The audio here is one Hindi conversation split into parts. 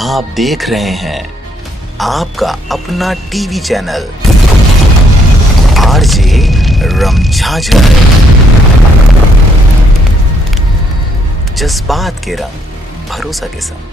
आप देख रहे हैं आपका अपना टीवी चैनल आरजे रमझाझर। जज्बात के रंग भरोसा के संग।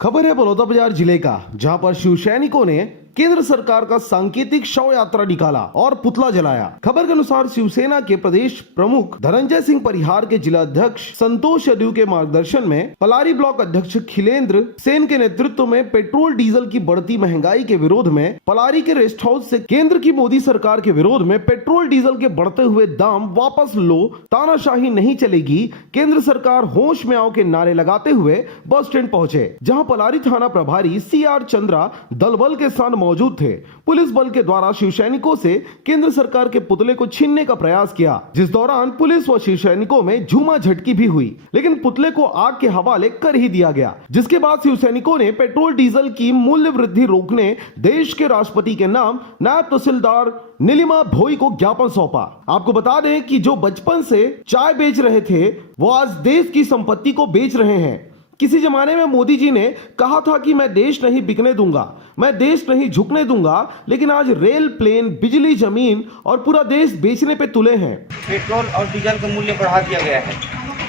खबर है बलौदाबाजार जिले का, जहां पर शिव सैनिकों ने केंद्र सरकार का सांकेतिक शव यात्रा निकाला और पुतला जलाया। खबर के अनुसार शिवसेना के प्रदेश प्रमुख धनंजय सिंह परिहार के जिला अध्यक्ष संतोष यदु के मार्गदर्शन में पलारी ब्लॉक अध्यक्ष खिलेंद्र सेन के नेतृत्व में पेट्रोल डीजल की बढ़ती महंगाई के विरोध में पलारी के रेस्ट हाउस से केंद्र की मोदी सरकार के विरोध में पेट्रोल डीजल के बढ़ते हुए दाम वापस लो, तानाशाही नहीं चलेगी, केंद्र सरकार होश में आओ के नारे लगाते हुए बस स्टैंड पहुंचे, जहां पलारी थाना प्रभारी CR चंद्रा दलबल के साथ मौजूद थे। पुलिस बल के द्वारा शिव सैनिकों से केंद्र सरकार के पुतले को छीनने का प्रयास किया, जिस दौरान पुलिस व शिव सैनिकों में झूमा झटकी भी हुई, लेकिन पुतले को आग के हवाले कर ही दिया गया। जिसके बाद शिव सैनिकों ने पेट्रोल डीजल की मूल्य वृद्धि रोकने देश के राष्ट्रपति के नाम नायब तहसीलदार नीलिमा भोई को ज्ञापन सौंपा। आपको बता दें कि जो बचपन से चाय बेच रहे थे वो आज देश की संपत्ति को बेच रहे हैं। किसी जमाने में मोदी जी ने कहा था कि मैं देश नहीं बिकने दूंगा, मैं देश नहीं झुकने दूंगा, लेकिन आज रेल, प्लेन, बिजली, जमीन और पूरा देश बेचने पे तुले हैं। पेट्रोल और डीजल का मूल्य बढ़ा दिया गया है,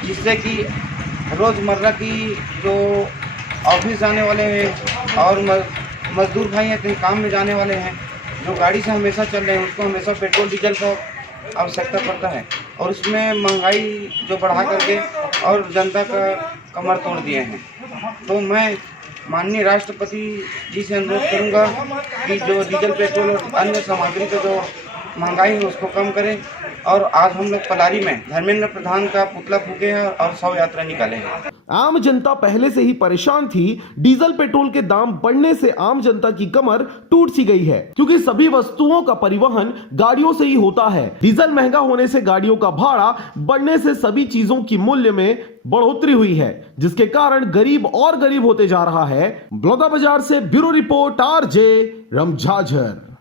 जिससे कि रोज़मर्रा की जो ऑफिस जाने वाले हैं और मजदूर भाई हैं, कहीं काम में जाने वाले हैं, जो गाड़ी से हमेशा चल रहे हैं, उसको हमेशा पेट्रोल डीजल का आवश्यकता पड़ता है। और उसमें महंगाई जो बढ़ा करके और जनता का कमर तोड़ दिए हैं। तो मैं माननीय राष्ट्रपति जी से अनुरोध करूंगा कि जो डीजल, पेट्रोल और अन्य सामग्री का जो महंगाई है उसको कम करें। और आज हम लोग पलारी में धर्मेंद्र प्रधान का पुतला फूके हैं और शव यात्रा निकाले हैं। आम जनता पहले से ही परेशान थी। डीजल पेट्रोल के दाम बढ़ने से आम जनता की कमर टूट सी गई है, क्योंकि सभी वस्तुओं का परिवहन गाड़ियों से ही होता है। डीजल महंगा होने से गाड़ियों का भाड़ा बढ़ने से सभी चीजों की मूल्य में बढ़ोतरी हुई है, जिसके कारण गरीब और गरीब होते जा रहा है। बलौदाबाजार से ब्यूरो रिपोर्ट आरजे रमझाझर।